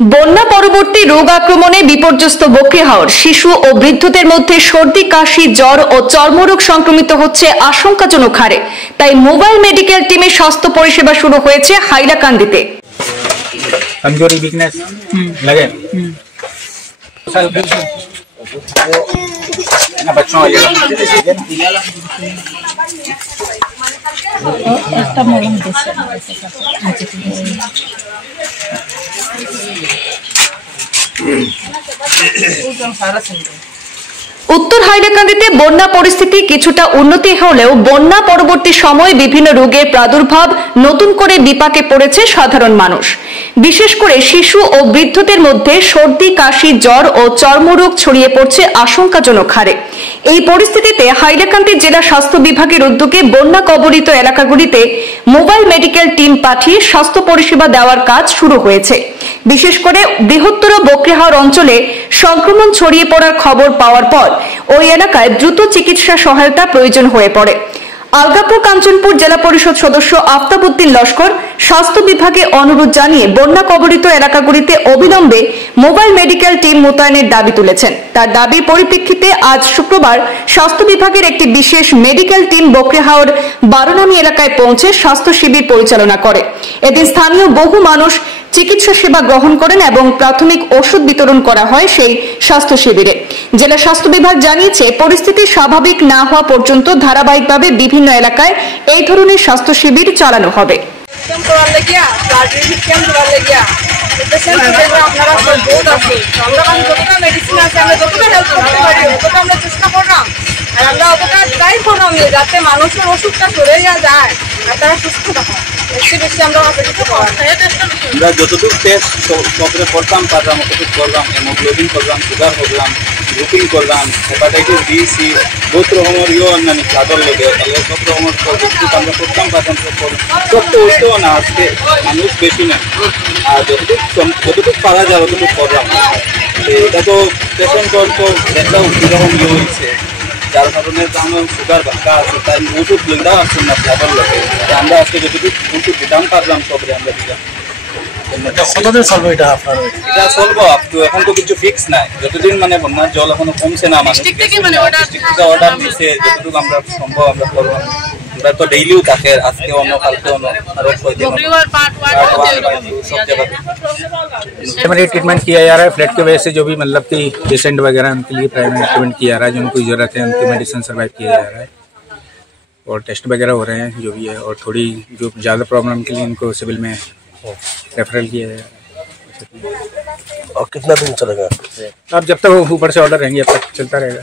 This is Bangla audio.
বন্যা পরবর্তী রোগ আক্রমণে বিপর্যস্ত বকরিহাওর শিশু ও বৃদ্ধদের মধ্যে সর্দি, কাশি, জ্বর ও চর্মরোগ সংক্রমিত হচ্ছে আশঙ্কাজনক হারে। তাই মোবাইল মেডিকেল টিমের স্বাস্থ্য পরিষেবা শুরু হয়েছে হাইলাকান্দিতে। कमजोरी वीकनेस लगे बच्चों উত্তর হাইলাকান্দিতে বন্যা পরিস্থিতি কিছুটা উন্নতি হলেও বন্যা পরবর্তী সময়ে বিভিন্ন রোগের প্রাদুর্ভাব নতুন করে বিপাকে পড়েছে সাধারণ মানুষ। বিশেষ করে শিশু ও বৃদ্ধদের মধ্যে সর্দি, কাশি, জ্বর ও চর্মরোগ ছড়িয়ে পড়ছে আশঙ্কাজনক হারে। এই পরিস্থিতিতে হাইলাকান্দি জেলা স্বাস্থ্য বিভাগের উদ্যোগে বন্যা কবলিত এলাকাগুলিতে মোবাইল মেডিকেল টিম পাঠিয়ে স্বাস্থ্য পরিষেবা দেওয়ার কাজ শুরু হয়েছে। বিশেষ করে বৃহত্তর বকরিহাওর অঞ্চলে সংক্রমণ ছড়িয়ে পড়ার খবর পাওয়ার পর ওই এলাকায় দ্রুত চিকিৎসা সহায়তা প্রয়োজন হয়ে পড়ে। আলগাপুর কাঞ্চনপুর জেলা পরিষদ সদস্য আফতাব উদ্দিন লস্কর স্বাস্থ্য বিভাগে অনুরোধ জানিয়ে বন্যা কবলিত এলাকাগুলিতে অবিলম্বে মোবাইল মেডিকেল টিম মোতায়েনের দাবি তুলেছেন। তার দাবির পরিপ্রেক্ষিতে আজ শুক্রবার স্বাস্থ্য বিভাগের একটি বিশেষ মেডিকেল টিম বকরিহাওর 12 নং এলাকায় পৌঁছে স্বাস্থ্য শিবির পরিচালনা করে। এদিন স্থানীয় বহু মানুষ চিকিৎসা সেবা গ্রহণ করেন এবং প্রাথমিক ওষুধ বিতরণ করা হয় সেই স্বাস্থ্য শিবিরে। জেলা স্বাস্থ্য বিভাগ জানিয়েছে, পরিস্থিতি স্বাভাবিক না হওয়া পর্যন্ত ধারাবাহিকভাবে বিভিন্ন এলাকায় এই ধরনের স্বাস্থ্য শিবির চালানো হবে। যাতে মানুষের ওষুধটা চলে যায় আর তারা সুস্থ থাকে। আমরা যতটুকু টেস্ট সবরে করতাম পারলাম অতটুকু করলাম। হেমোগ্লোবিন করলাম, সুগার করলাম, গ্রুপিং করলাম, হেপাটাইটিস বি, সি, বহুত রকমের অন্যান্য ব্লাডর লেগে তাহলে সব রকমের যতটুকু আমরা করতাম পারতাম সব তো হইতেও না। আজকে মানুষ বেশি না, আর যতটুকু পারা যায় অতটুকু করলাম। এটা তো পেশেন্টর তো একটা কীরকম হয়েছে, যার কারণে আমার সুগার বাঁকা আছে, তাই ওষুধ লেগেও আসছেন না ব্লাডর লাগে। আমরা আজকে যতটুকু ওষুধ দিতাম পারলাম সবরে আমরা দিলাম। কতদিন চলবে এটা আপনার? এটা চলবো তো, এখন তো কিছু ফিক্স নাই। যতদিন মানে বন্যার জল এখনো কমছে না, ডিস্ট্রিক্ট থেকে অর্ডার দিচ্ছে, যতটুকু আমরা সম্ভব আমরা করবো। আমরা তো ডেইলিও থাকে, আজকে অন্য কালকে অন্য আরো सब जगह प्राइमरी ट्रीटमेंट किया जा रहा है। फ्लड की वजह से जो भी मतलब कि पेशेंट वगैरह उनके लिए प्राइमरी ट्रीटमेंट किया जा रहा है, जिनको जरूरत है उनकी मेडिसिन सर्वाइव किया जा रहा है और टेस्ट वगैरह हो रहे हैं जो भी है। और थोड़ी जो ज़्यादा प्रॉब्लम के लिए इनको सिविल में रेफरल किया जाएगा। और कितना दिन चलेगा? अब जब तक ऊपर से ऑर्डर रहेंगे अब तक चलता रहेगा।